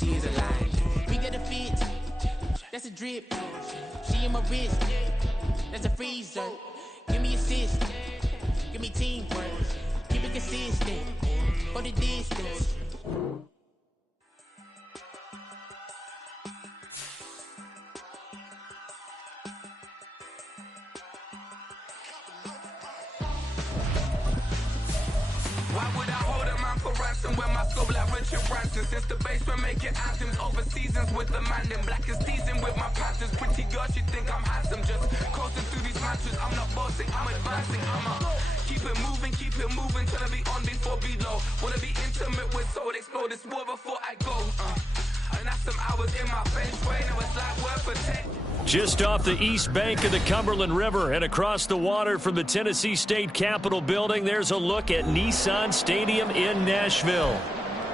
she is alive. We get a fit, that's a drip. She in my wrist, that's a freezer. Give me assist, give me teamwork. Keep it consistent, for the distance. Why would I hold a man for ransom when my scope like Richard Branson? Since the basement making anthems over seasons with the man in black is teasing with my patterns. Pretty girl, she think I'm handsome. Just coasting through these matches. I'm not bossing, I'm advancing. I'ma keep it moving till I be on before below. Wanna be intimate with soul, explore this war before I go. And that's some hours in my feng shui. Now it's like word for 10. Just off the east bank of the Cumberland River and across the water from the Tennessee State Capitol building, there's a look at Nissan Stadium in Nashville.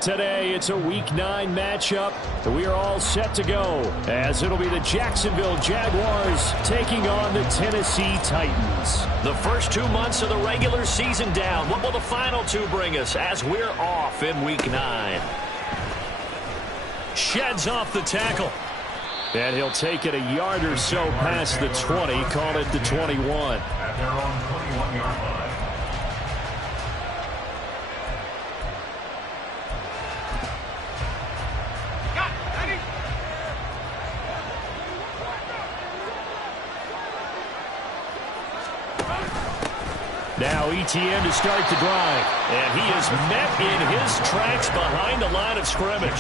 Today, it's a Week 9 matchup. We are all set to go, as it'll be the Jacksonville Jaguars taking on the Tennessee Titans. The first 2 months of the regular season down. What will the final two bring us as we're off in Week 9? Sheds off the tackle. And he'll take it a yard or so past the 20, call it the 21. At their own 21-yard line. Now ETN to start the drive. And he is met in his tracks behind the line of scrimmage.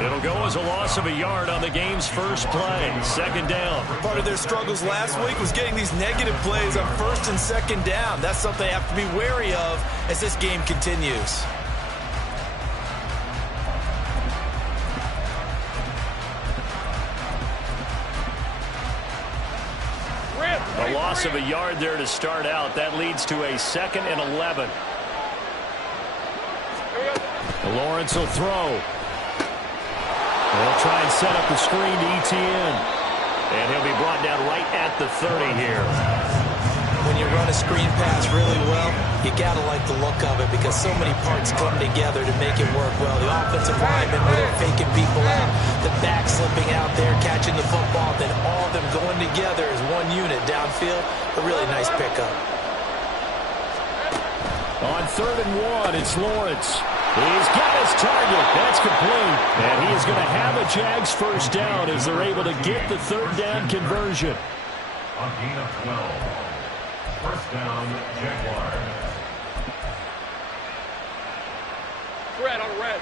It'll go as a loss of a yard on the game's first play. Second down. Part of their struggles last week was getting these negative plays on first and second down. That's something they have to be wary of as this game continues. A loss of a yard there to start out. That leads to a 2nd and 11. Lawrence will throw. They'll try and set up the screen to ETN. And he'll be brought down right at the 30 here. When you run a screen pass really well, you got to like the look of it because so many parts come together to make it work well. The offensive linemen, where they're faking people out, the back slipping out there, catching the football, then all of them going together as one unit downfield. A really nice pickup. On 3rd and 1, it's Lawrence. He's got his target. That's complete. And he is going to have a Jags first down as they're able to get the 3rd down conversion. On gain of 12. First down, Jaguars. Red on red.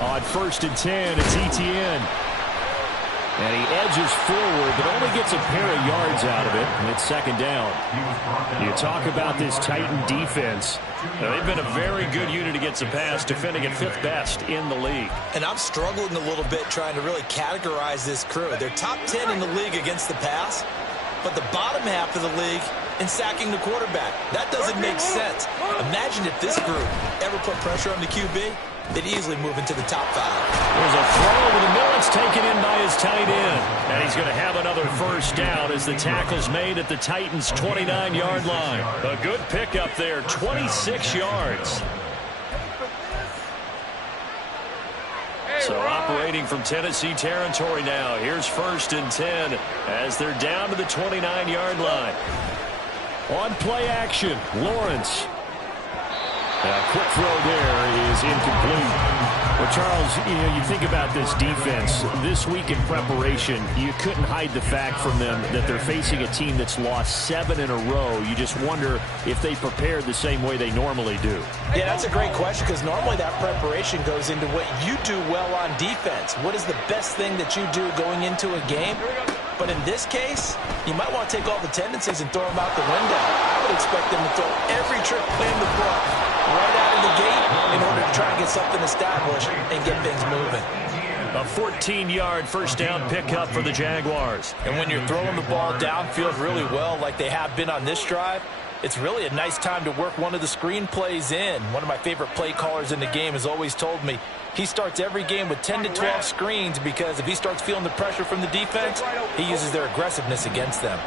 On 1st and 10, it's ETN. And he edges forward, but only gets a pair of yards out of it, and it's 2nd down. You talk about this Titan defense. They've been a very good unit against the pass, defending at 5th best in the league. And I'm struggling a little bit trying to really categorize this crew. They're top 10 in the league against the pass, but the bottom half of the league in sacking the quarterback. That doesn't make sense. Imagine if this group ever put pressure on the QB. They'd easily move into the top 5. There's a throw over the middle. It's taken in by his tight end. And he's going to have another first down as the tackle's made at the Titans' 29-yard line. A good pickup there, 26 yards. So operating from Tennessee territory now. Here's 1st and 10 as they're down to the 29-yard line. On play action, Lawrence. A quick throw there is incomplete. Well, Charles, you think about this defense. This week in preparation, you couldn't hide the fact from them that they're facing a team that's lost 7 in a row. You just wonder if they prepared the same way they normally do. Yeah, that's a great question because normally that preparation goes into what you do well on defense. What is the best thing that you do going into a game? But in this case, you might want to take all the tendencies and throw them out the window. I would expect them to throw every trick play in the book right out of the gate in order to try and get something established and get things moving. A 14-yard first down pickup for the Jaguars. And when you're throwing the ball downfield really well like they have been on this drive, it's really a nice time to work one of the screen plays in. One of my favorite play callers in the game has always told me he starts every game with 10 to 12 screens because if he starts feeling the pressure from the defense, he uses their aggressiveness against them.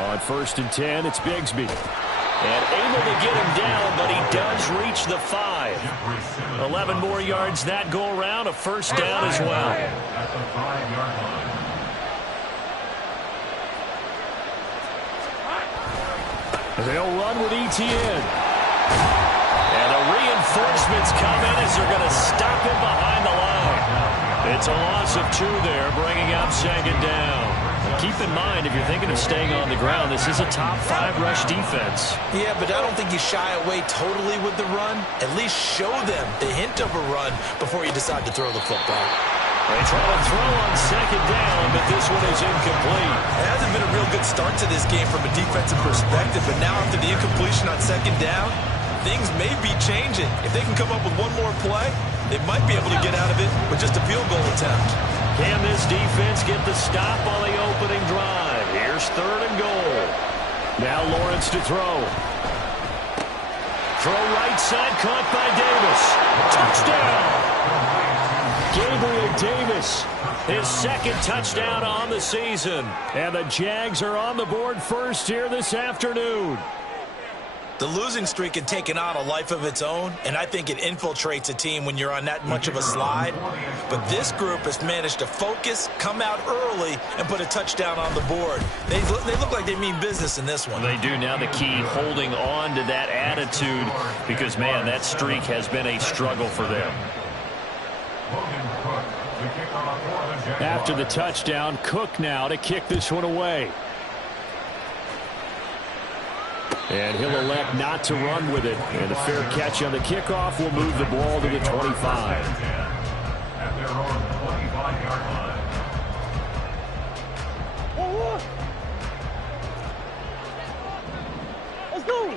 On 1st and 10, it's Bigsby. And able to get him down, but he does reach the 5. 11 more yards that go around, a first down as well. At the 5-yard line. They'll run with ETN. And the reinforcements come in as they're going to stop him behind the line. It's a loss of 2 there, bringing up 2nd down. Keep in mind, if you're thinking of staying on the ground, this is a top 5 rush defense. Yeah, but I don't think you shy away totally with the run. At least show them the hint of a run before you decide to throw the football. They try to throw on 2nd down, but this one is incomplete. It hasn't been a real good start to this game from a defensive perspective, but now after the incompletion on 2nd down, things may be changing. If they can come up with one more play, they might be able to get out of it with just a field goal attempt. Can this defense get the stop on the opening drive? Here's 3rd and goal. Now Lawrence to throw. Throw right side, caught by Davis. Touchdown! Gabriel Davis, his 2nd touchdown on the season. And the Jags are on the board first here this afternoon. The losing streak had taken on a life of its own, and I think it infiltrates a team when you're on that much of a slide. But this group has managed to focus, come out early, and put a touchdown on the board. They look like they mean business in this one. They do. Now the key, holding on to that attitude, because, man, that streak has been a struggle for them. After the touchdown, Cook now to kick this one away. And he'll elect not to run with it. And a fair catch on the kickoff will move the ball to the 25. At their own 25-yard line. Let's go.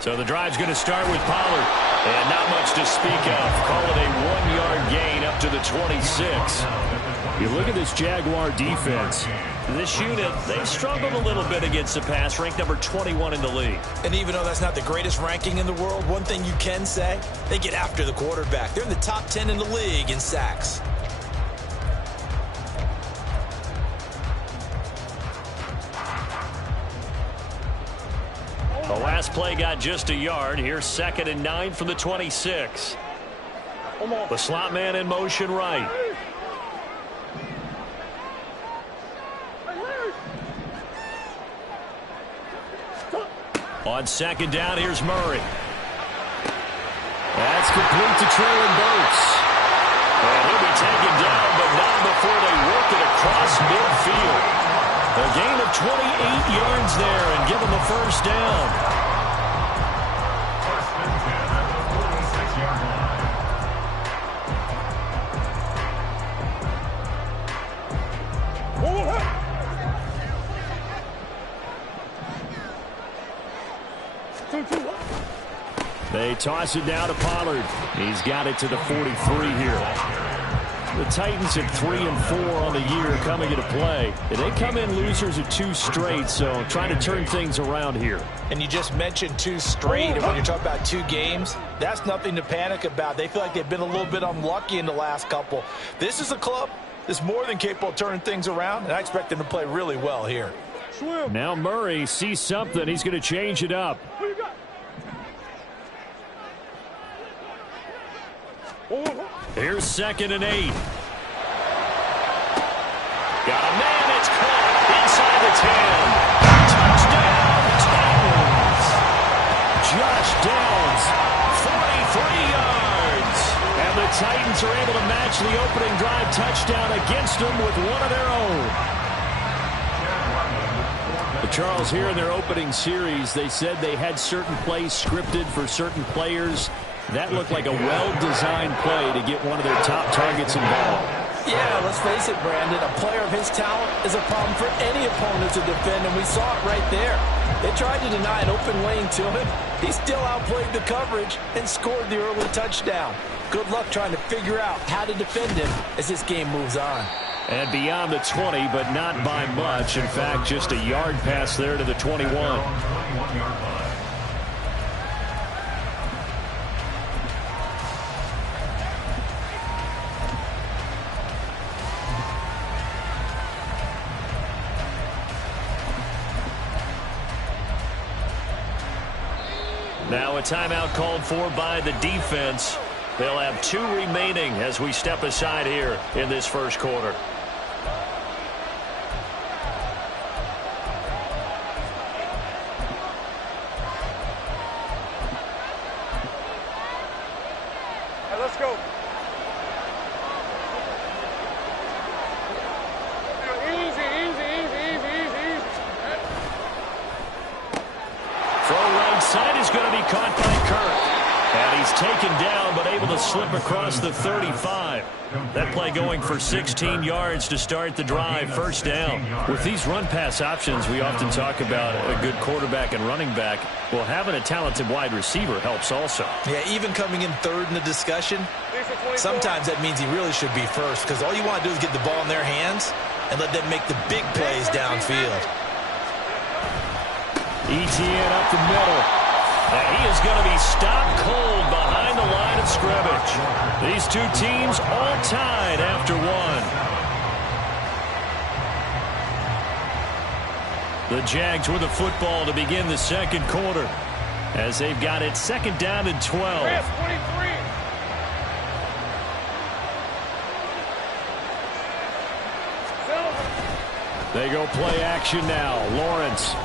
So the drive's going to start with Pollard. And not much to speak of. Call it a 1-yard gain up to the 26. You look at this Jaguar defense. This unit, they've struggled a little bit against the pass, ranked number 21 in the league. And even though that's not the greatest ranking in the world, one thing you can say, they get after the quarterback. They're in the top 10 in the league in sacks. The last play got just a yard. Here's 2nd and 9 from the 26. The slot man in motion right. On 2nd down, here's Murray. That's complete to Traylon Burks. And he'll be taken down, but not before they work it across midfield. A gain of 28 yards there and give him a first down. First and 10 at the 46-yard line. They toss it down to Pollard. He's got it to the 43 here. The Titans at 3-4 on the year coming into play. They come in losers of 2 straight, so trying to turn things around here. And you just mentioned 2 straight, and when you're talking about 2 games, that's nothing to panic about. They feel like they've been a little bit unlucky in the last couple. This is a club that's more than capable of turning things around, and I expect them to play really well here. Now Murray sees something. He's going to change it up. Here's 2nd and 8. Got a man that's caught inside the 10. Touchdown, Titans. Josh Downs, 43 yards. And the Titans are able to match the opening drive touchdown against them with one of their own. Charles, here in their opening series, they said they had certain plays scripted for certain players. That looked like a well-designed play to get one of their top targets involved. Yeah, let's face it, Brandon. A player of his talent is a problem for any opponent to defend, and we saw it right there. They tried to deny an open lane to him. He still outplayed the coverage and scored the early touchdown. Good luck trying to figure out how to defend him as this game moves on. And beyond the 20, but not by much. In fact, just a yard pass there to the 21. 21-yard line. Now a timeout called for by the defense. They'll have 2 remaining as we step aside here in this first quarter. Let's go. Easy, easy, easy, easy, easy. Throw right side is going to be caught by Kirk. And he's taken down, but able to slip across the 35. That play going for 16 yards to start the drive, first down. With these run-pass options, we often talk about a good quarterback and running back. Well, having a talented wide receiver helps also. Yeah, even coming in third in the discussion, sometimes that means he really should be first, because all you want to do is get the ball in their hands and let them make the big plays downfield. ETN up the middle. And he is going to be stopped cold behind the line of scrimmage. These 2 teams all tied after 1. The Jags with the football to begin the second quarter as they've got it second down and 12. They go play action now. Lawrence.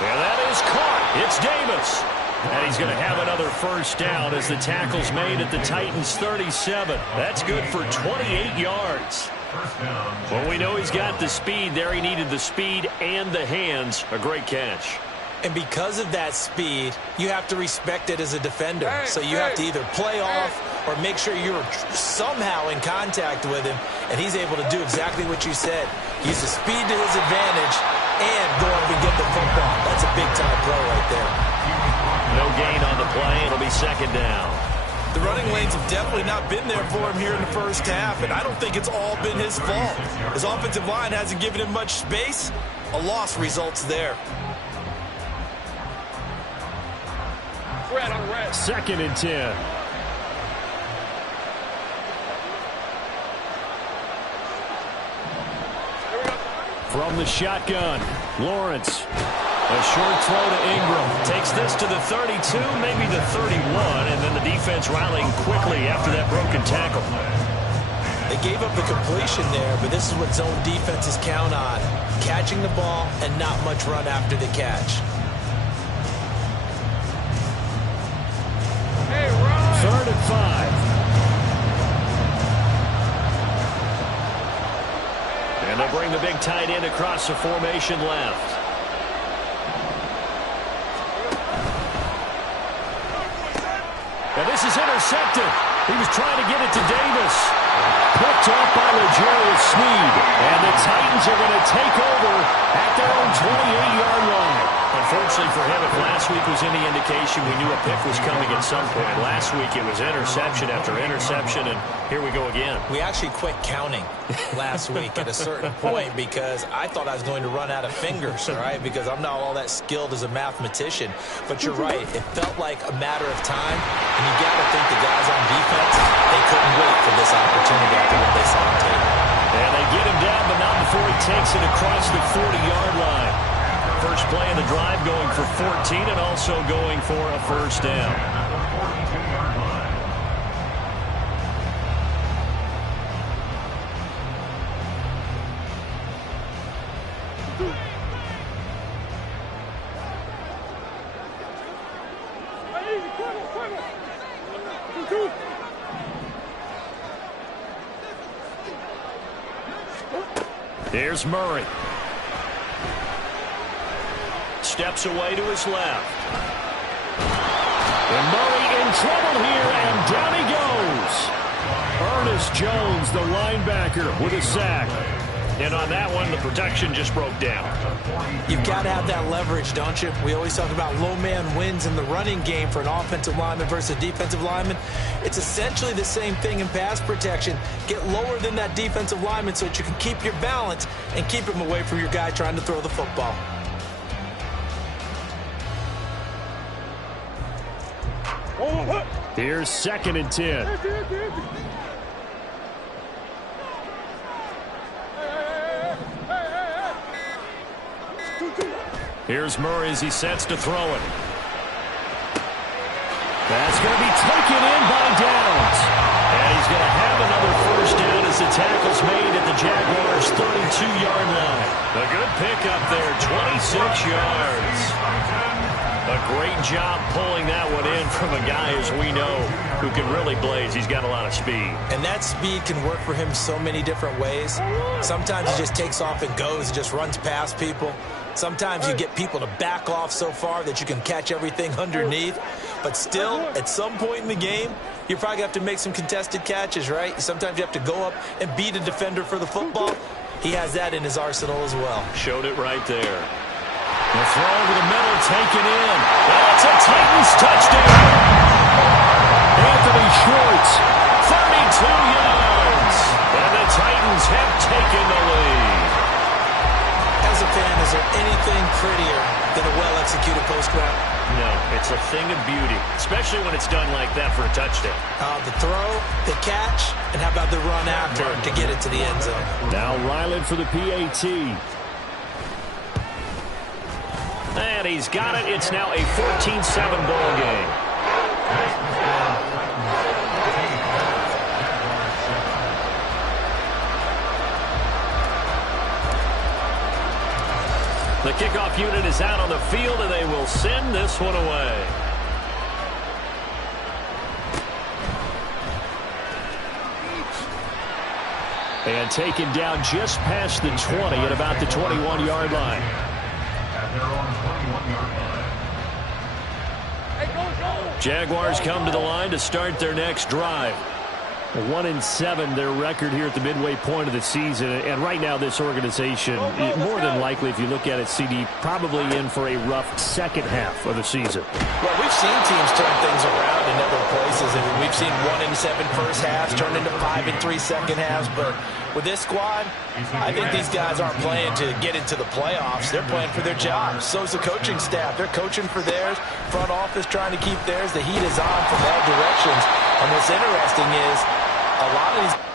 And that is caught. It's Davis. And he's going to have another first down as the tackle's made at the Titans' 37. That's good for 28 yards. Well, we know he's got the speed there. He needed the speed and the hands. A great catch. And because of that speed, you have to respect it as a defender. So you have to either play off or make sure you're somehow in contact with him, and he's able to do exactly what you said. Use the speed to his advantage and go up and get the football. That's a big-time play right there. No gain on the play. It'll be second down. The running lanes have definitely not been there for him here in the first half, and I don't think it's all been his fault. His offensive line hasn't given him much space. A loss results there. Second and 10. From the shotgun, Lawrence. A short throw to Ingram. Takes this to the 32, maybe the 31, and then the defense rallying quickly after that broken tackle. They gave up the completion there, but this is what zone defenses count on. Catching the ball and not much run after the catch. Third and 5. And they'll bring the big tight end across the formation left. And this is intercepted. He was trying to get it to Davis. Picked off by L'Jarius Sneed. And the Titans are going to take over at their own 28-yard line. Unfortunately for him, if last week was any indication, we knew a pick was coming at some point. Last week it was interception after interception, and here we go again. We actually quit counting last week at a certain point because I thought I was going to run out of fingers, all right, because I'm not all that skilled as a mathematician. But you're right. It felt like a matter of time, and you got to think the guys on defense, they couldn't wait for this opportunity after what they saw on tape. And they get him down, but not before he takes it across the 40-yard line. First play of the drive going for 14 and also going for a first down. Here's Murray. Steps away to his left. And Murray in trouble here, and down he goes. Ernest Jones, the linebacker, with a sack. And on that one, the protection just broke down. You've got to have that leverage, don't you? We always talk about low man wins in the running game for an offensive lineman versus a defensive lineman. It's essentially the same thing in pass protection. Get lower than that defensive lineman so that you can keep your balance and keep him away from your guy trying to throw the football. Here's second and 10. Here's Murray as he sets to throw it. That's going to be taken in by Downs. And he's going to have another first down as the tackle's made at the Jaguars' 32-yard line. A good pickup there, 26 yards. A great job pulling that one in from a guy, as we know, who can really blaze. He's got a lot of speed. And that speed can work for him so many different ways. Sometimes he just takes off and goes and just runs past people. Sometimes you get people to back off so far that you can catch everything underneath. But still, at some point in the game, you probably have to make some contested catches, right? Sometimes you have to go up and beat a defender for the football. He has that in his arsenal as well. Showed it right there. The throw over the middle, taken in. That's a Titans touchdown. Anthony Schwartz, 32 yards. And the Titans have taken the lead. As a fan, is there anything prettier than a well-executed post route? No, it's a thing of beauty, especially when it's done like that for a touchdown. The throw, the catch, and how about the run after to get it to the end zone? Now Ryland for the PAT. And he's got it. It's now a 14-7 ball game. The kickoff unit is out on the field, and they will send this one away. And taken down just past the 20 at about the 21-yard line. At their own 21-yard line. Jaguars come to the line to start their next drive. 1-7, their record here at the midway point of the season. And right now, this organization, more than likely, if you look at it, CD, probably in for a rough second half of the season. Well, we've seen teams turn things around in other places. I mean, we've seen 1-7 first halves turn into 5-3 second halves. But with this squad, I think these guys aren't playing to get into the playoffs. They're playing for their jobs. So's the coaching staff. They're coaching for theirs. Front office trying to keep theirs. The heat is on from all directions. And what's interesting is a lot of these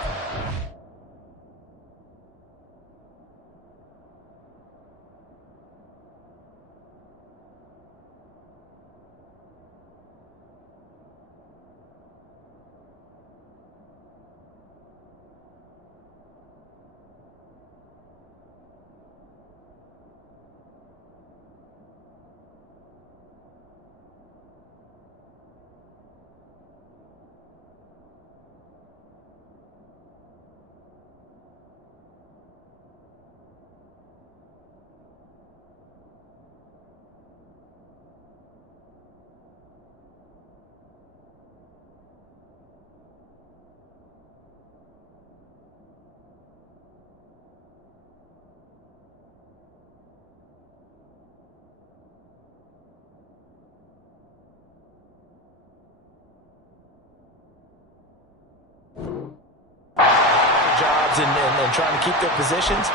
and trying to keep their positions,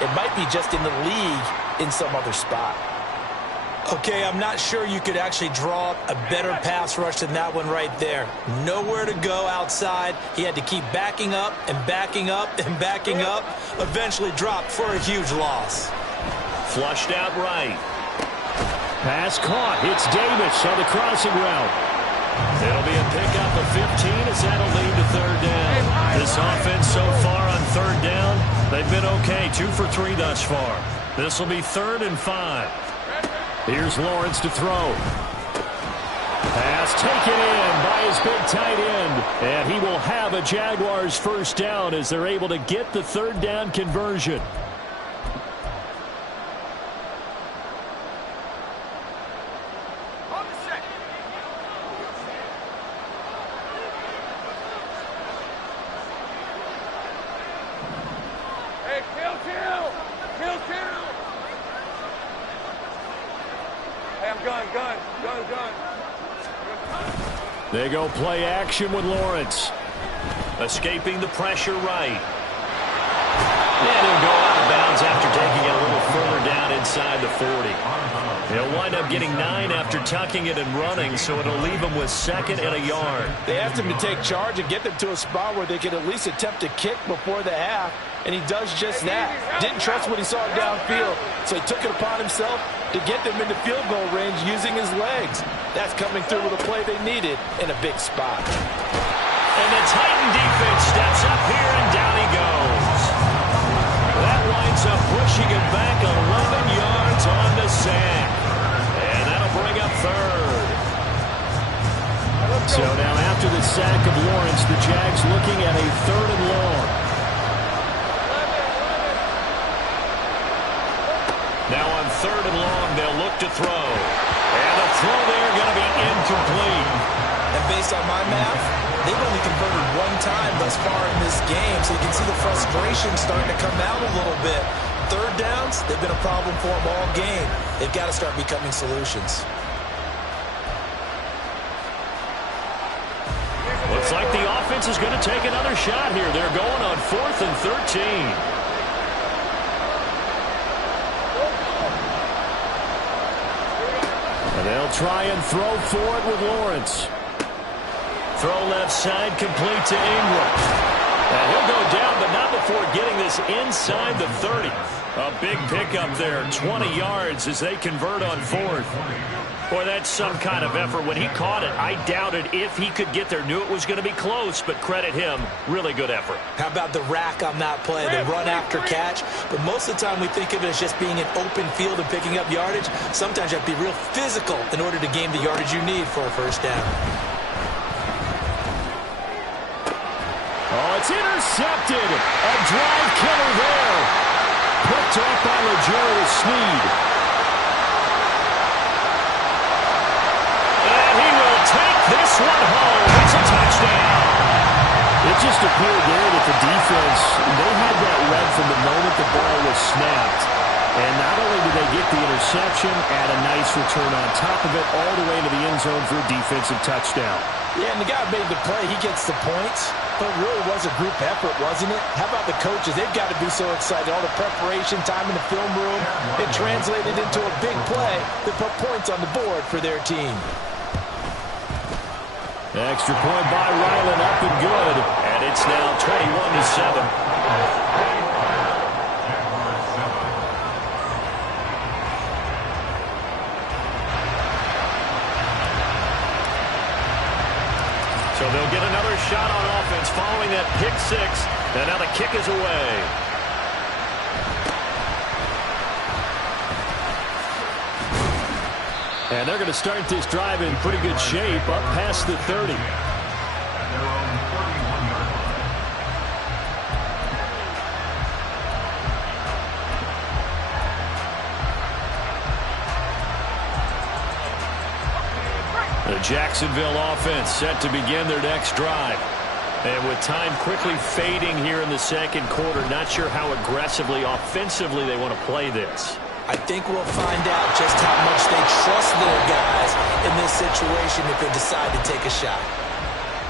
it might be just in the league in some other spot. Okay, I'm not sure you could actually draw up a better pass rush than that one right there. Nowhere to go outside. He had to keep backing up and backing up and backing up. Eventually dropped for a huge loss. Flushed out right. Pass caught. It's Davis on the crossing route. It'll be a pickup of 15 as that'll lead to third down. This offense so far on third down, they've been okay. 2 for 3 thus far. This will be 3rd and 5. Here's Lawrence to throw. Pass taken in by his big tight end. And he will have a Jaguars first down as they're able to get the third down conversion. They go play action with Lawrence. Escaping the pressure right. And he'll go out of bounds after taking it a little further down inside the 40. He'll wind up getting 9 after tucking it and running, so it'll leave him with 2nd and a yard. They asked him to take charge and get them to a spot where they could at least attempt to kick before the half, and he does just that. Didn't trust what he saw downfield, so he took it upon himself to get them into field goal range using his legs. That's coming through with a play they needed in a big spot. And the Titan defense steps up here, and down he goes. That winds up pushing him back 11 yards on the sack. And that'll bring up third. So now after the sack of Lawrence, the Jags looking at a 3rd and long. Now on 3rd and long, they'll look to throw. And the throw there going to be incomplete. And based on my math, they've only converted 1 time thus far in this game, so you can see the frustration starting to come out a little bit. 3rd downs, they've been a problem for them all game. They've got to start becoming solutions. Looks like the offense is going to take another shot here. They're going on 4th and 13. And they'll try and throw for it with Lawrence. Throw left side, complete to Ingram. And he'll go down, but not before getting this inside the 30. A big pickup there, 20 yards as they convert on 4th. Boy, that's some kind of effort. When he caught it, I doubted if he could get there. Knew it was going to be close, but credit him. Really good effort. How about the rack on that play, the run after catch? But most of the time we think of it as just being an open field and picking up yardage. Sometimes you have to be real physical in order to gain the yardage you need for a 1st down. Oh, it's intercepted. A drive killer there. Picked off by L'Jarius Sneed. And he will take this one home. It's a touchdown. It just appeared there that the defense, they had that read from the moment the ball was snapped. And not only did they get the interception, add a nice return on top of it, all the way to the end zone for a defensive touchdown. Yeah, and the guy made the play. He gets the points. But it really was a group effort, wasn't it? How about the coaches? They've got to be so excited. All the preparation, time in the film room, it translated into a big play that put points on the board for their team. Extra point by Ryland, up and good. And it's now 21-7. So they'll get another shot on offense following that pick 6. And now the kick is away. And they're going to start this drive in pretty good shape, up past the 30. The Jacksonville offense set to begin their next drive. And with time quickly fading here in the 2nd quarter, not sure how aggressively, offensively they want to play this. I think we'll find out just how much they trust their guys in this situation if they decide to take a shot.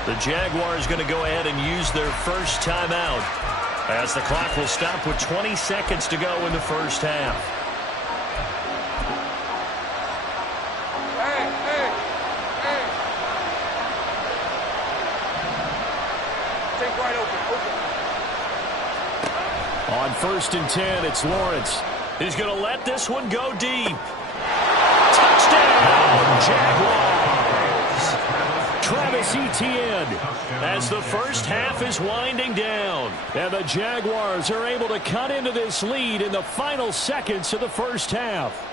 The Jaguars going to go ahead and use their first timeout as the clock will stop with 20 seconds to go in the 1st half. Take wide open. On 1st and 10, it's Lawrence. He's going to let this one go deep. Touchdown, Jaguars. Travis Etienne as the 1st half is winding down. And the Jaguars are able to cut into this lead in the final seconds of the 1st half.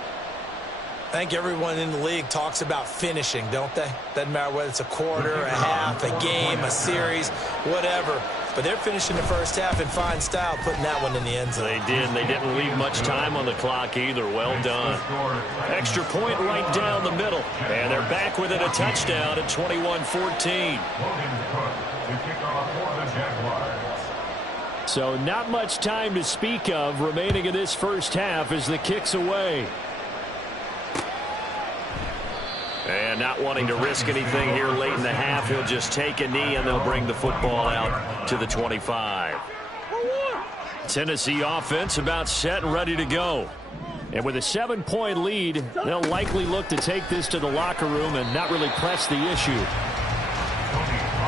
I think everyone in the league talks about finishing, don't they? Doesn't matter whether it's a quarter, a half, a game, a series, whatever. But they're finishing the 1st half in fine style, putting that one in the end zone. They did, and they didn't leave much time on the clock either. Well done. Extra point right down the middle. And they're back with it, a touchdown at 21-14. So not much time to speak of remaining in this 1st half as the kick's away. And not wanting to risk anything here late in the half, he'll just take a knee and they'll bring the football out to the 25. Tennessee offense about set and ready to go. And with a 7-point lead, they'll likely look to take this to the locker room and not really press the issue.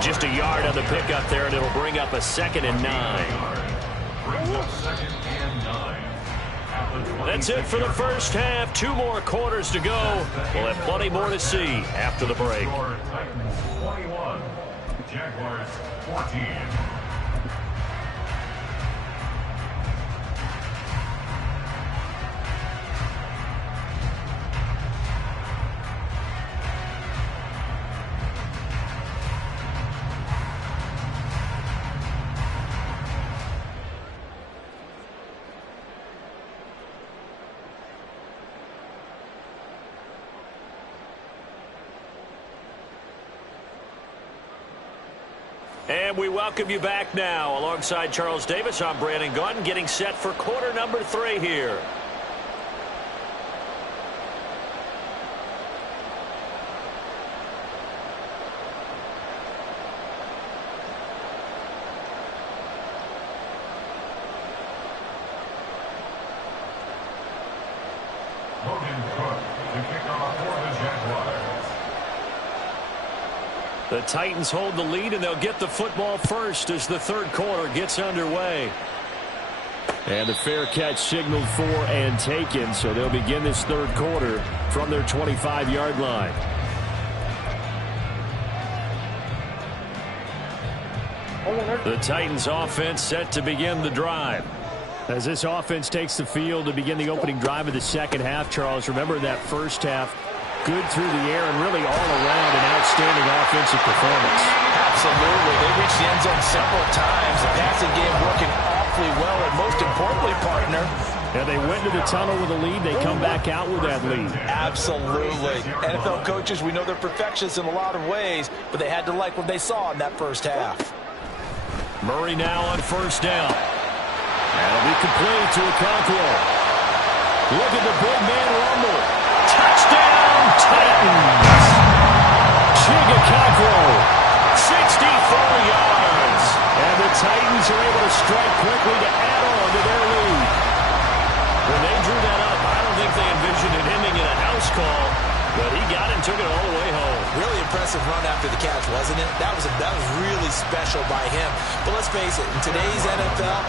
Just a yard on the pickup there, and it'll bring up a 2nd and 9. That's it for the first half. 2 more quarters to go. We'll have plenty more to see after the break. Titans 21, Jaguars 14. And we welcome you back now. Alongside Charles Davis, I'm Brandon Gaudin, getting set for quarter number 3 here. Logan Cook to kick off for the Jaguars. The Titans hold the lead, and they'll get the football first as the third quarter gets underway. And the fair catch signaled for and taken, so they'll begin this third quarter from their 25-yard line. The Titans offense set to begin the drive. As this offense takes the field to begin the opening drive of the second half, Charles, remember that first half, good through the air and really all around an outstanding offensive performance. Absolutely. They reached the end zone several times. The passing game working awfully well, and most importantly, partner, And they went to the tunnel with a lead. They come back out with that lead. absolutely. NFL coaches, we know they're perfectionists in a lot of ways, but they had to like what they saw in that first half. Murray now on first down. That'll be complete to Okonkwo. Look at the big man rumble. Touchdown, Titans! Chig Okonkwo, 64 yards. And the Titans are able to strike quickly to add on to their lead. When they drew that up, I don't think they envisioned it ending in a house call, but he got it and took it all the way home. Really impressive run after the catch, wasn't it? That was really special by him. But let's face it, in today's NFL,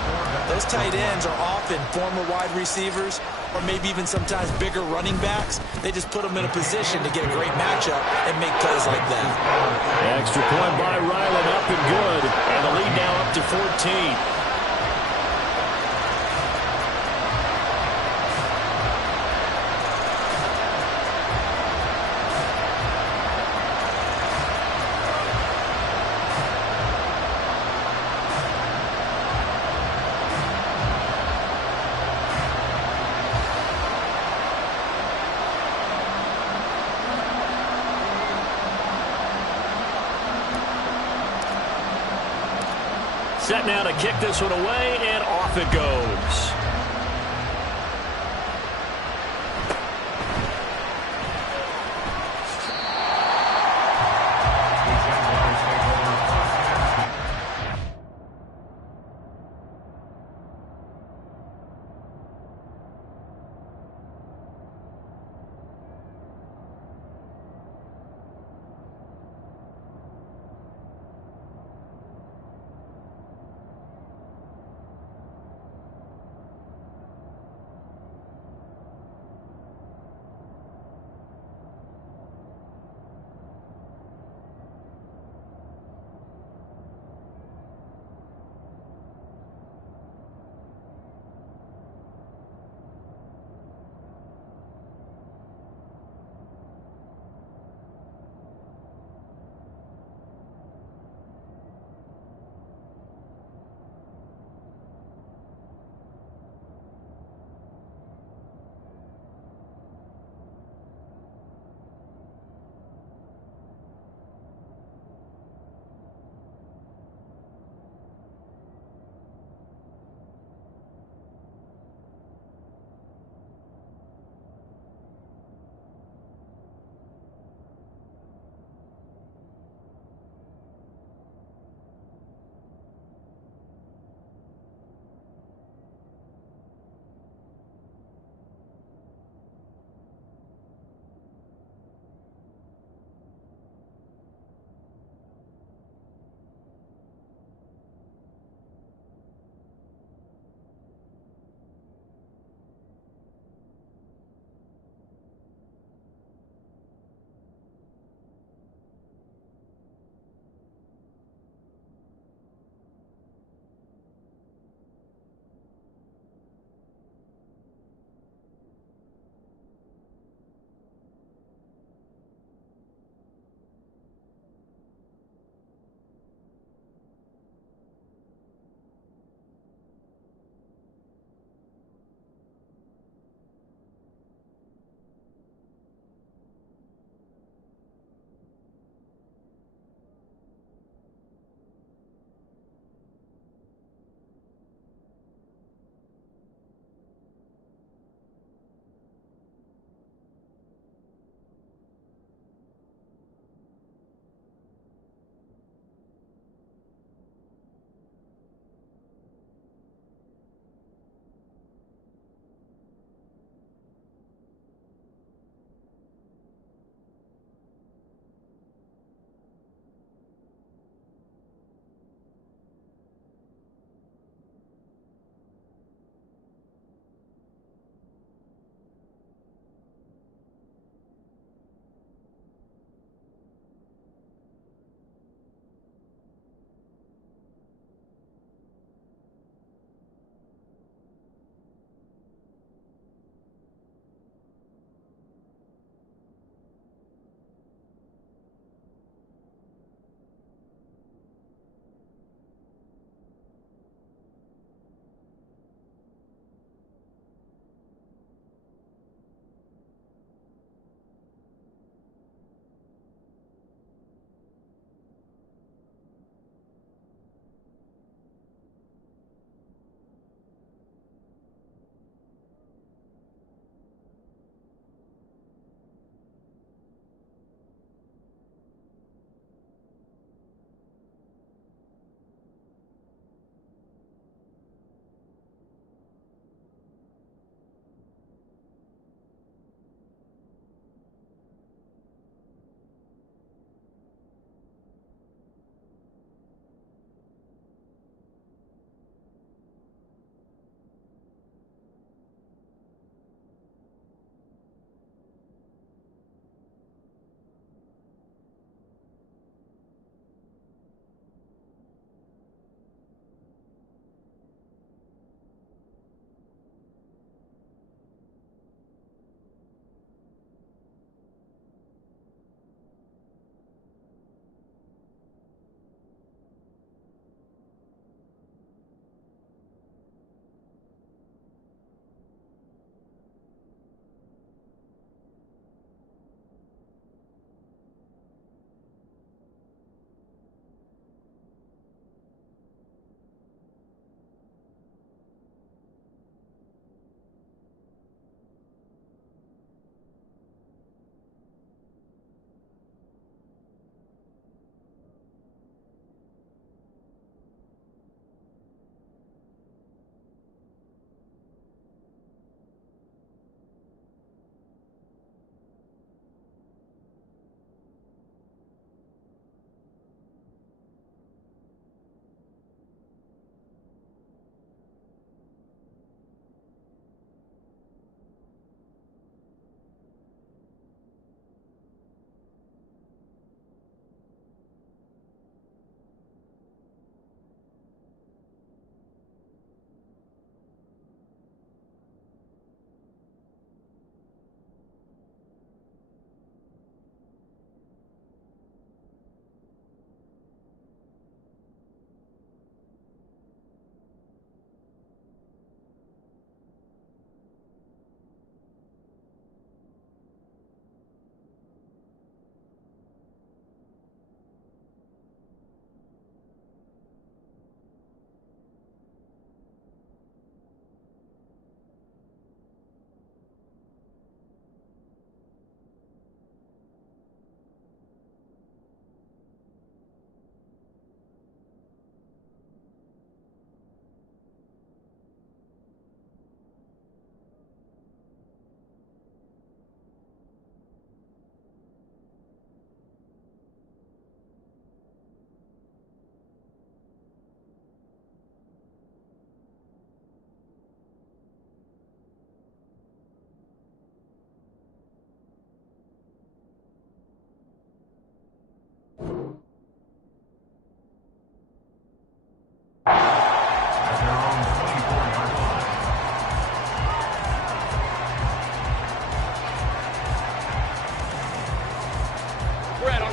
those tight ends are often former wide receivers or maybe even sometimes bigger running backs. They just put them in a position to get a great matchup and make plays like that. Extra point by Ryland, up and good. And the lead now up to 14. Set now to kick this one away, and off it goes.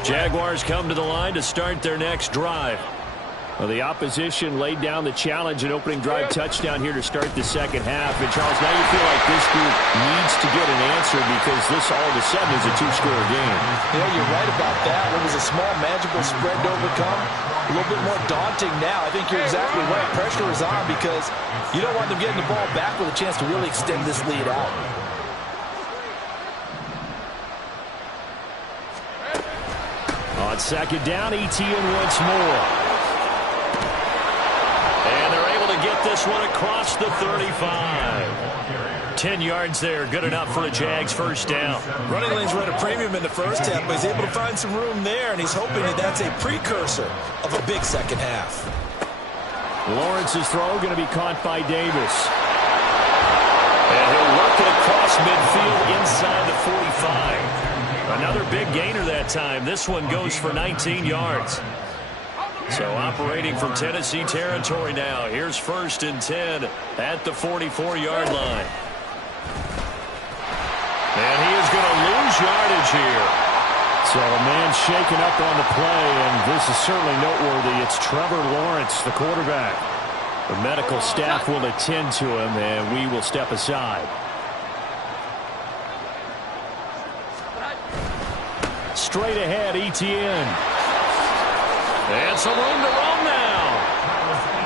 Jaguars come to the line to start their next drive. Well, the opposition laid down the challenge, an opening drive touchdown here to start the second half. And, Charles, now you feel like this group needs to get an answer because this all of a sudden is a two-score game. Yeah, you're right about that. It was a small, manageable spread to overcome. A little bit more daunting now. I think you're exactly right. Pressure is on because you don't want them getting the ball back with a chance to really extend this lead out. On second down, Etienne once more. And they're able to get this one across the 35. 10 yards there, good enough for a Jags first down. Running lanes were at a premium in the first half, but he's able to find some room there, and he's hoping that that's a precursor of a big second half. Lawrence's throw going to be caught by Davis. And he'll work it across midfield inside the 45. Another big gainer that time. This one goes for 19 yards. So operating from Tennessee territory now. Here's 1st and 10 at the 44-yard line. And he is going to lose yardage here. So a man shaken up on the play, and this is certainly noteworthy. It's Trevor Lawrence, the quarterback. The medical staff will attend to him, and we will step aside. Straight ahead, Etienne. And some room to roam now.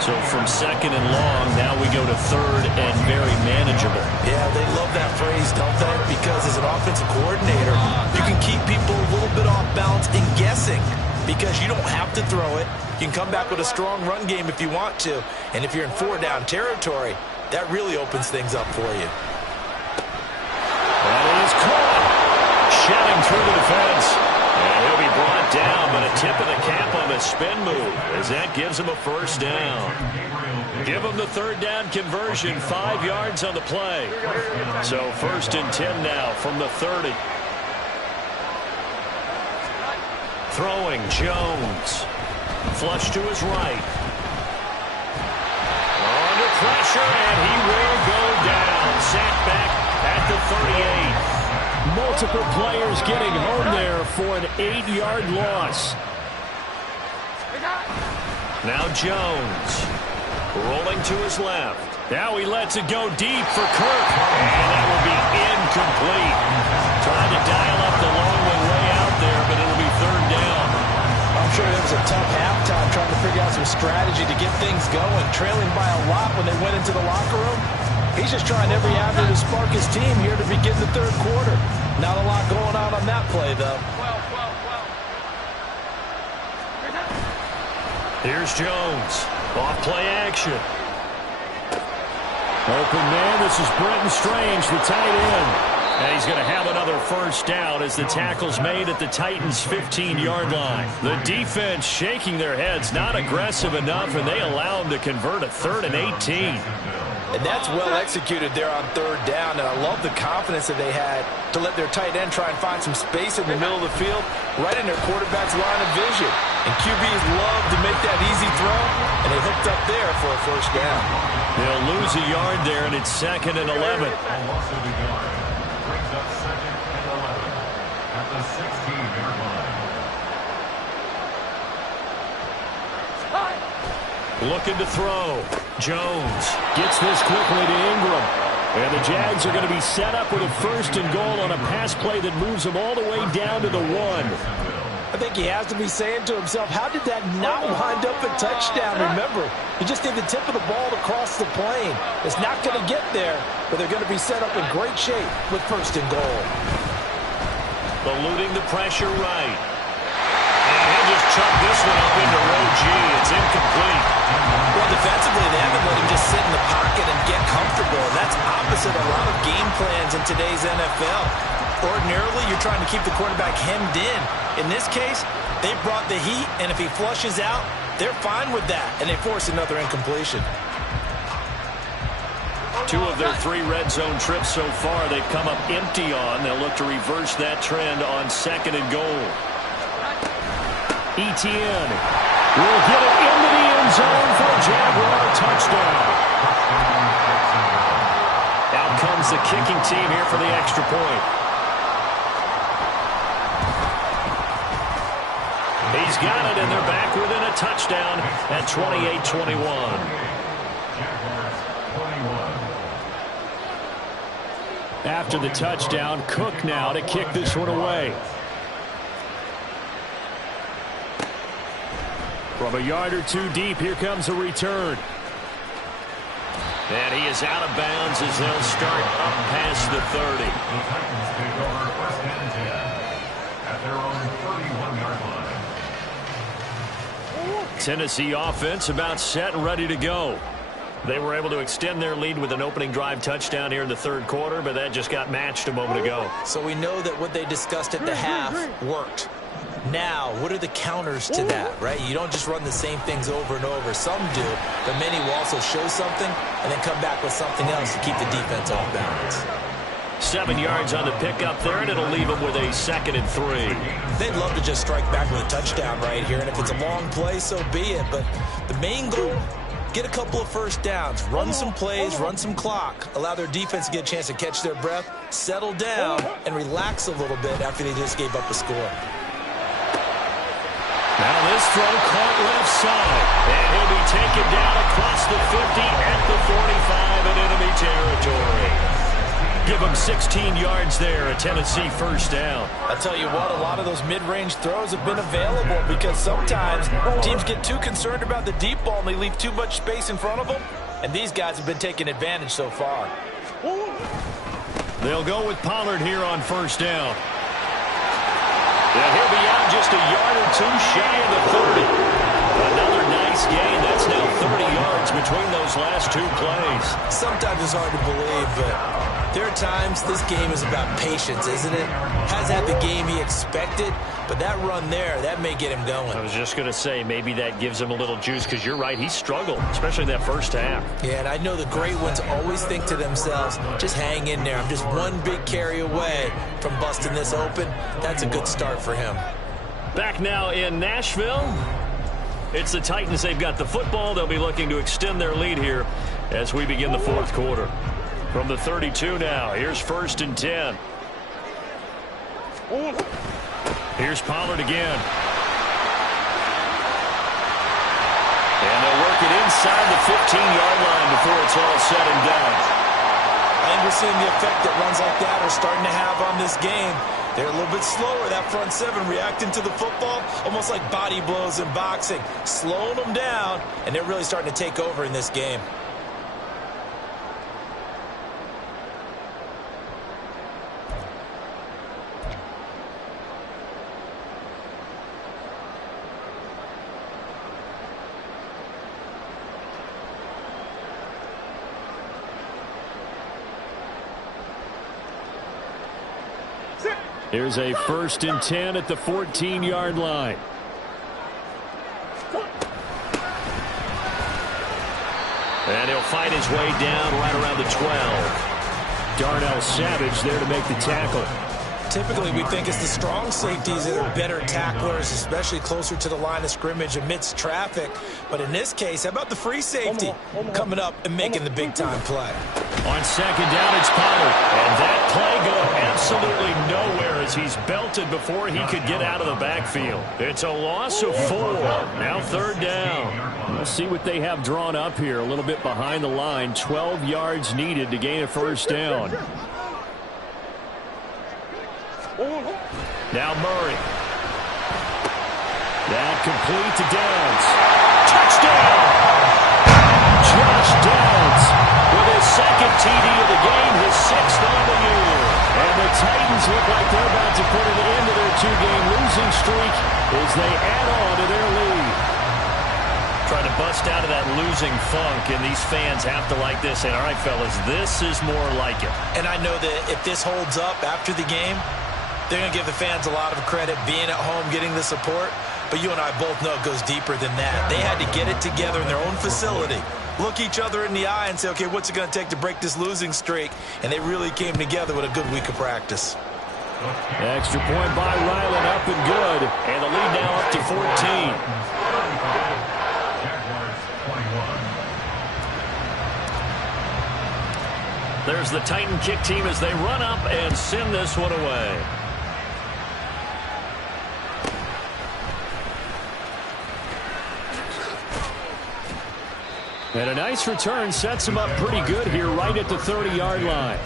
So from 2nd and long, now we go to 3rd and very manageable. Yeah, they love that phrase, don't they? Because as an offensive coordinator, you can keep people a little bit off balance and guessing because you don't have to throw it. You can come back with a strong run game if you want to. And if you're in 4-down territory, that really opens things up for you. That is caught. Shedding through the defense. And he'll be brought down, but a tip of the cap on the spin move as that gives him a first down. Give him the 3rd down conversion, 5 yards on the play. So 1st and 10 now from the 30. Throwing Jones. Flush to his right. Under pressure, and he will go down. Sacked back at the 38. Multiple players getting home there for an 8-yard loss. Now Jones rolling to his left. Now he lets it go deep for Kirk. And that will be incomplete. Trying to dial up the long one way out there, but it'll be 3rd down. I'm sure it was a tough halftime trying to figure out some strategy to get things going. Trailing by a lot when they went into the locker room. He's just trying every avenue to spark his team here to begin the 3rd quarter. Not a lot going on that play, though. Here's Jones. Off play action. Open man, this is Brenton Strange, the tight end. And he's going to have another first down as the tackle's made at the Titans' 15-yard line. The defense shaking their heads, not aggressive enough, and they allow him to convert a 3rd and 18. And that's well executed there on 3rd down, and I love the confidence that they had to let their tight end try and find some space in the middle of the field, right in their quarterback's line of vision. And QBs love to make that easy throw, and they hooked up there for a first down. They'll lose a yard there, and it's 2nd and 11. Brings up 2nd and 11 at the 16-yard line. Looking to throw. Jones gets this quickly to Ingram. And the Jags are going to be set up with a 1st and goal on a pass play that moves them all the way down to the 1. I think he has to be saying to himself, how did that not wind up a touchdown? Remember, you just need the tip of the ball to cross the plane. It's not going to get there, but they're going to be set up in great shape with 1st and goal. Eluding the pressure right. And he'll just chuck this one up into row G. It's incomplete. Well, defensively, they haven't let him just sit in the pocket and get comfortable. That's opposite a lot of game plans in today's NFL. Ordinarily, you're trying to keep the quarterback hemmed in. In this case, they brought the heat, and if he flushes out, they're fine with that, and they force another incompletion. 2 of their 3 red zone trips so far they've come up empty on. They'll look to reverse that trend on 2nd and goal. Etienne will get it into the end zone for a Jaguar touchdown. Out comes the kicking team here for the extra point. He's got it, and they're back within a touchdown at 28-21. After the touchdown, Cook now to kick this one away. From a yard or two deep, here comes a return. And he is out of bounds as they'll start up past the 30. The Titans take over 1st and 10 at their own 31-yard line. Tennessee offense about set and ready to go. They were able to extend their lead with an opening drive touchdown here in the third quarter, but that just got matched a moment ago. So we know that what they discussed at the half worked. Now, what are the counters to that, right? You don't just run the same things over and over. Some do, but many will also show something and then come back with something else to keep the defense off balance. 7 yards on the pickup there, and it'll leave them with a 2nd and 3. They'd love to just strike back with a touchdown right here, and if it's a long play, so be it. But the main goal, get a couple of first downs, run some plays, run some clock, allow their defense to get a chance to catch their breath, settle down, and relax a little bit after they just gave up a score. Now this throw caught left side, and he'll be taken down across the 50 at the 45 in enemy territory. Give him 16 yards there, a Tennessee first down. I'll tell you what, a lot of those mid-range throws have been available because sometimes teams get too concerned about the deep ball and they leave too much space in front of them, and these guys have been taking advantage so far. They'll go with Pollard here on first down. And he'll be out just a yard or two shy of the 30. Another nice gain. That's now 30 yards between those last two plays. Sometimes it's hard to believe, but there are times this game is about patience, isn't it? Hasn't had the game he expected, but that run there, that may get him going. I was just going to say, maybe that gives him a little juice, because you're right, he struggled, especially in that first half. Yeah, and I know the great ones always think to themselves, just hang in there. I'm just one big carry away from busting this open. That's a good start for him. Back now in Nashville. It's the Titans. They've got the football. They'll be looking to extend their lead here as we begin the fourth quarter. From the 32 now, here's 1st and 10. Here's Pollard again. And they'll work it inside the 15-yard line before it's all said and done. I think we're seeing the effect that runs like that are starting to have on this game. They're a little bit slower, that front seven, reacting to the football, almost like body blows in boxing, slowing them down, and they're really starting to take over in this game. Here's a 1st and 10 at the 14-yard line. And he'll fight his way down right around the 12. Darnell Savage there to make the tackle. Typically, we think it's the strong safeties that are better tacklers, especially closer to the line of scrimmage amidst traffic. But in this case, how about the free safety coming up and making the big-time play? On 2nd down, it's Pollard. And that play going absolutely nowhere as he's belted before he could get out of the backfield. It's a loss of 4. Now 3rd down. Let's see what they have drawn up here. A little bit behind the line. 12 yards needed to gain a first down. Now Murray. That complete to Downs. Touchdown! Josh Downs with his 2nd TD of the game, his 6th on the year. And the Titans look like they're about to put an end to their 2-game losing streak as they add on to their lead. Trying to bust out of that losing funk, and these fans have to like this. And all right, fellas, this is more like it. And I know that if this holds up after the game, they're going to give the fans a lot of credit being at home, getting the support. But you and I both know it goes deeper than that. They had to get it together in their own facility, look each other in the eye and say, okay, what's it going to take to break this losing streak? And they really came together with a good week of practice. Extra point by Ryland, up and good. And the lead now up to 14. There's the Titan kick team as they run up and send this one away. And a nice return sets him up pretty good here right at the 30-yard line.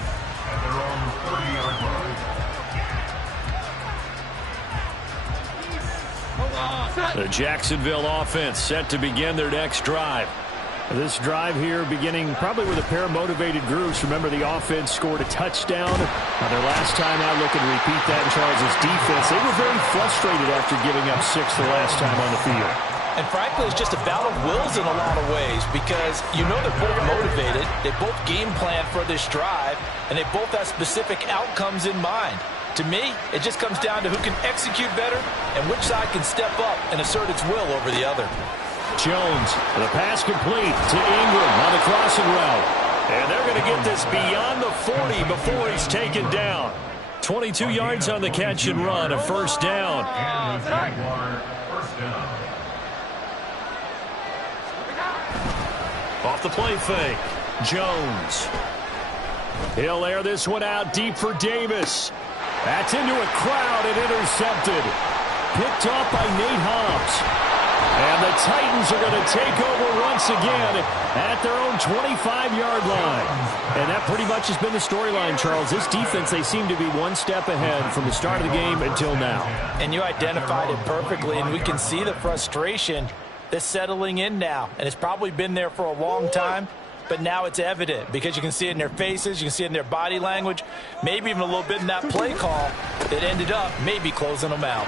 The Jacksonville offense set to begin their next drive. This drive here beginning probably with a pair of motivated groups. Remember, the offense scored a touchdown. Their last time out, looking to repeat that in Charles' defense. They were very frustrated after giving up 6 the last time on the field. And frankly, it's just a battle of wills in a lot of ways because you know they're both motivated. They both game plan for this drive, and they both have specific outcomes in mind. To me, it just comes down to who can execute better and which side can step up and assert its will over the other. Jones, the pass complete to Ingram on the crossing route. And they're going to get this beyond the 40 before he's taken down. 22 yards on the catch and run, a first down. Off the play fake, Jones. He'll air this one out deep for Davis. That's into a crowd and intercepted. Picked off by Nate Hobbs. And the Titans are going to take over once again at their own 25-yard line. And that pretty much has been the storyline, Charles. This defense, they seem to be one step ahead from the start of the game until now. And you identified it perfectly, and we can see the frustration that's settling in now. And it's probably been there for a long time, but now it's evident because you can see it in their faces, you can see it in their body language, maybe even a little bit in that play call that ended up maybe closing them out.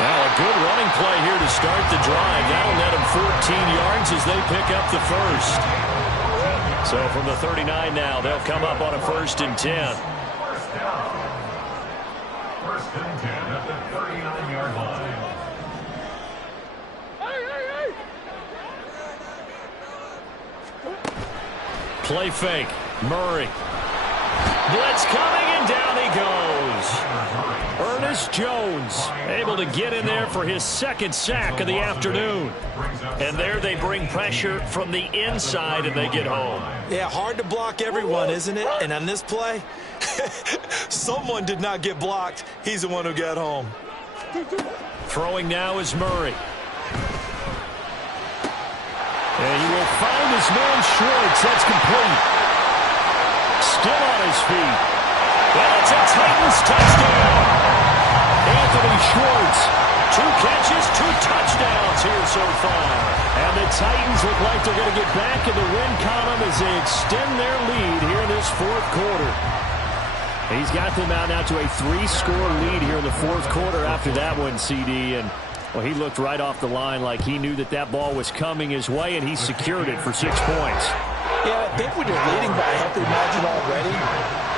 Well, a good running play here to start the drive. That'll net them 14 yards as they pick up the first. So from the 39 now, they'll come up on a 1st and 10. First down. 1st and 10 at the 39-yard line. Play fake. Murray. Blitz coming, and down he goes. Ernest Jones able to get in there for his 2nd sack of the afternoon. And there they bring pressure from the inside and they get home. Yeah, hard to block everyone, isn't it? And on this play, someone did not get blocked. He's the one who got home. Throwing now is Murray. And he will find his man Schwartz. That's complete. Still on his feet. And it's a Titans touchdown. Anthony Schwartz. 2 catches, 2 touchdowns here so far. And the Titans look like they're going to get back in the win column as they extend their lead here in this 4th quarter. He's got them out now to a 3-score lead here in the 4th quarter after that one, CD. And well, he looked right off the line like he knew that that ball was coming his way, and he secured it for 6 points. Yeah, I think when you're leading by a healthy margin already,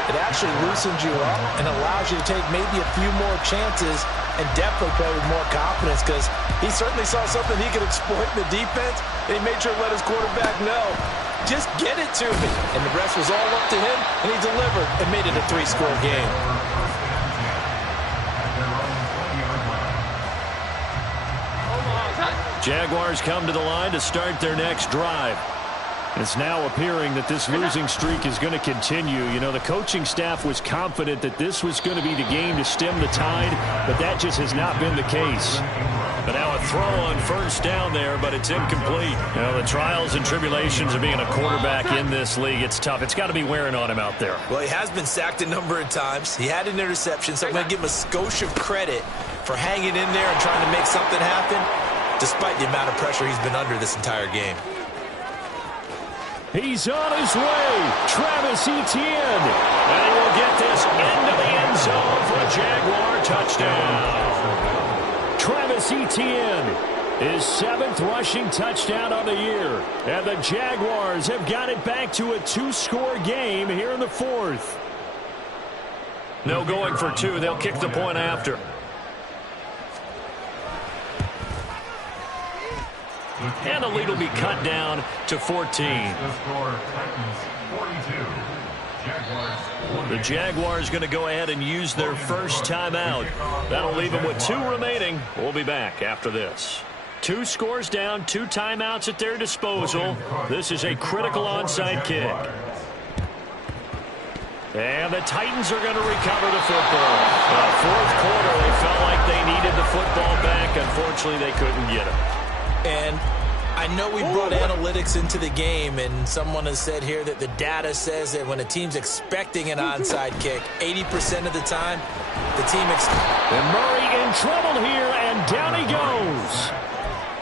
it actually loosens you up and allows you to take maybe a few more chances and definitely play with more confidence because he certainly saw something he could exploit in the defense, and he made sure to let his quarterback know, just get it to me. And the rest was all up to him, and he delivered and made it a 3-score game. Jaguars come to the line to start their next drive. It's now appearing that this losing streak is going to continue. You know, the coaching staff was confident that this was going to be the game to stem the tide, but that just has not been the case. But now a throw on 1st down there, but it's incomplete. You know, the trials and tribulations of being a quarterback in this league, it's tough. It's got to be wearing on him out there. Well, he has been sacked a number of times. He had an interception, so I'm going to give him a skosh of credit for hanging in there and trying to make something happen, despite the amount of pressure he's been under this entire game. He's on his way. Travis Etienne. And he will get this into the end zone for a Jaguar touchdown. Travis Etienne, his 7th rushing touchdown on the year. And the Jaguars have got it back to a 2-score game here in the 4th. No going for 2. They'll kick the point after. And the lead will be cut down to 14. The Jaguars going to go ahead and use their first timeout. That'll leave them with 2 remaining. We'll be back after this. 2 scores down, 2 timeouts at their disposal. This is a critical onside kick. And the Titans are going to recover the football. The 4th quarter, they felt like they needed the football back. Unfortunately, they couldn't get it. And I know we brought analytics into the game, and someone has said here that the data says that when a team's expecting an onside kick, 80% of the time, the team And Murray in trouble here, and down he goes.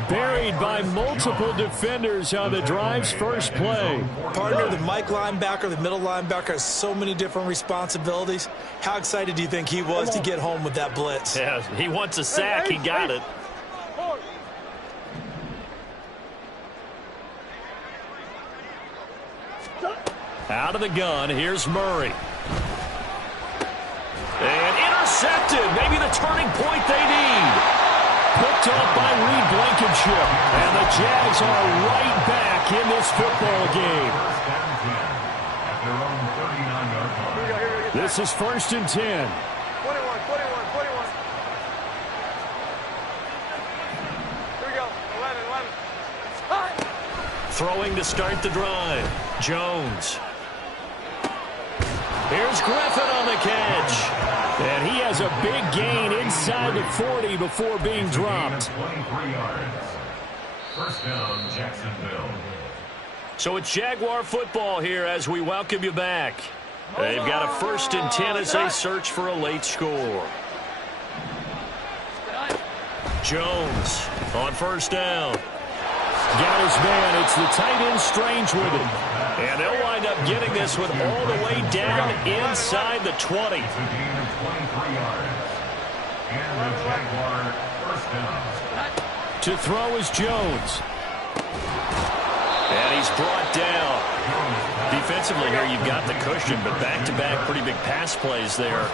Buried by multiple defenders on the drive's first play. Partner, the Mike linebacker, the middle linebacker has so many different responsibilities. How excited do you think he was to get home with that blitz? Yeah, he wants a sack. He got it. Out of the gun, here's Murray. And intercepted. Maybe the turning point they need. Picked up by Reed Blankenship. And the Jags are right back in this football game. This is 1st and 10. 21. Here we go. 11. Throwing to start the drive. Jones. Here's Griffin on the catch. And he has a big gain inside the 40 before being dropped. 23 yards. First down, Jacksonville. So it's Jaguar football here as we welcome you back. They've got a 1st and 10 as they search for a late score. Jones on 1st down. Got his man. It's the tight end Strange with him. And they'll wind up getting this one all the way down inside the 20. It's a gain of 23 yards. And the Jaguar first down. To throw is Jones. And he's brought down. Defensively here, you've got the cushion, but back-to-back pretty big pass plays there.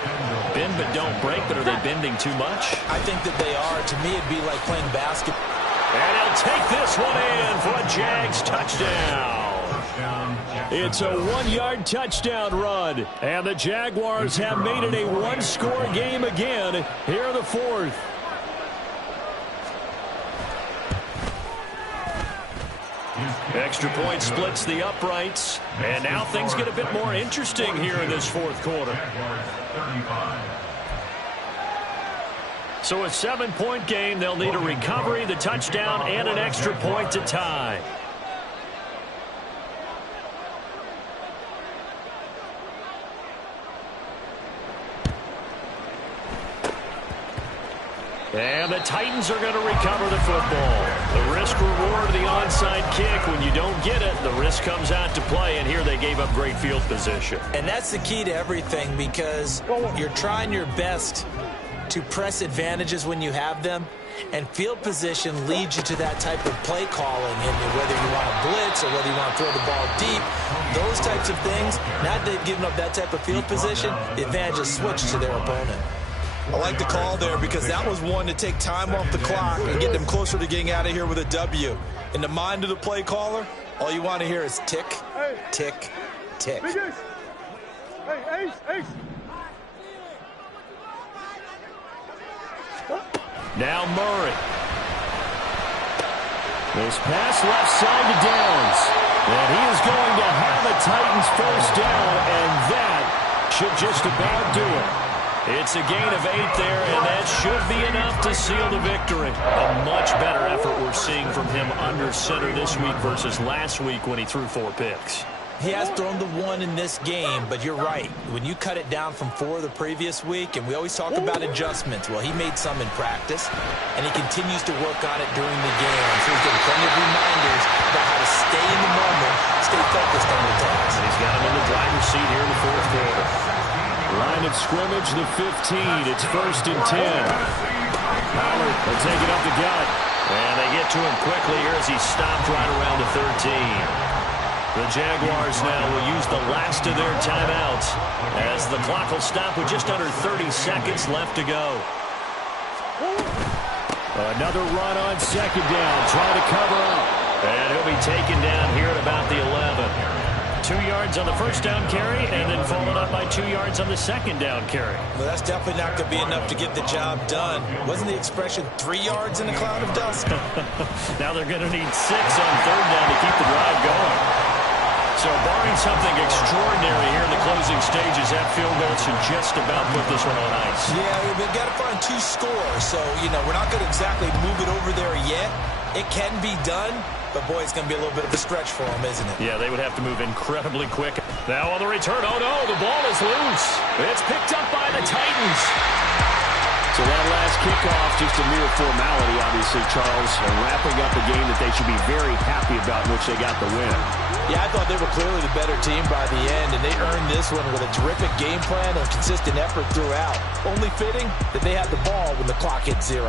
Bend but don't break, but are they bending too much? I think that they are. To me, it'd be like playing basketball. And he'll take this one in for a Jags touchdown. It's a 1-yard touchdown run. And the Jaguars have made it a one-score game again here in the 4th. Extra point splits the uprights. And now things get a bit more interesting here in this 4th quarter. So a 7-point game. They'll need a recovery, the touchdown, and an extra point to tie. And the Titans are going to recover the football. The risk-reward of the onside kick. When you don't get it, the risk comes out to play, and here they gave up great field position. And that's the key to everything, because you're trying your best to press advantages when you have them, and field position leads you to that type of play calling, and whether you want to blitz or whether you want to throw the ball deep, those types of things. Now that they've given up that type of field position, the advantage is switched to their opponent. I like the call there because that was one to take time off the clock and get them closer to getting out of here with a W. In the mind of the play caller, all you want to hear is tick, tick, tick. Big Ace. Hey, Ace. Now Murray. This pass left side to Downs. And he is going to have the Titans first down, and that should just about do it. It's a gain of 8 there, and that should be enough to seal the victory. A much better effort we're seeing from him under center this week versus last week when he threw 4 picks. He has thrown the 1 in this game, but you're right. When you cut it down from 4 the previous week, and we always talk about adjustments, well, he made some in practice, and he continues to work on it during the game. So he's getting plenty of reminders about how to stay in the moment, stay focused on the task. And he's got him in the driver's seat here in the 4th quarter. Line of scrimmage, the 15. It's 1st and 10. Pollard will take it up the gut. And they get to him quickly here as he stopped right around the 13. The Jaguars now will use the last of their timeouts as the clock will stop with just under 30 seconds left to go. Another run on 2nd down, trying to cover up. And he'll be taken down here at about the 11. 2 yards on the 1st down carry, and then followed up by 2 yards on the 2nd down carry. Well, that's definitely not going to be enough to get the job done. Wasn't the expression 3 yards in a cloud of dust? Now they're going to need 6 on 3rd down to keep the drive going. So barring something extraordinary here in the closing stages, that field goal should just about put this one on ice. Yeah, we've got to find 2 scores. So, we're not going to exactly move it over there yet. It can be done, but boy, it's going to be a little bit of a stretch for them, isn't it? Yeah, they would have to move incredibly quick. Now on the return, oh no, the ball is loose. It's picked up by the Titans. So that last kickoff, just a mere formality, obviously, Charles, and wrapping up a game that they should be very happy about, in which they got the win. Yeah, I thought they were clearly the better team by the end, and they earned this one with a terrific game plan and consistent effort throughout. Only fitting that they had the ball when the clock hit 0.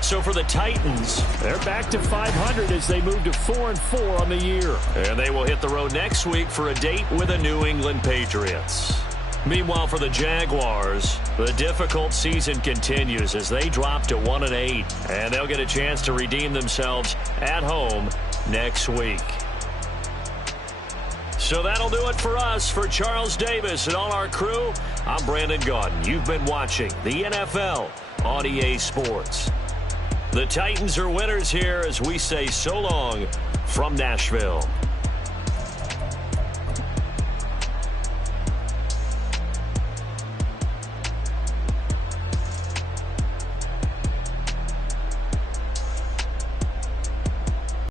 So for the Titans, they're back to 500 as they move to 4-4 on the year. And they will hit the road next week for a date with the New England Patriots. Meanwhile, for the Jaguars, the difficult season continues as they drop to 1-8, and they'll get a chance to redeem themselves at home next week. So that'll do it for us. For Charles Davis and all our crew, I'm Brandon Gaudin. You've been watching the NFL on EA Sports. The Titans are winners here as we say so long from Nashville.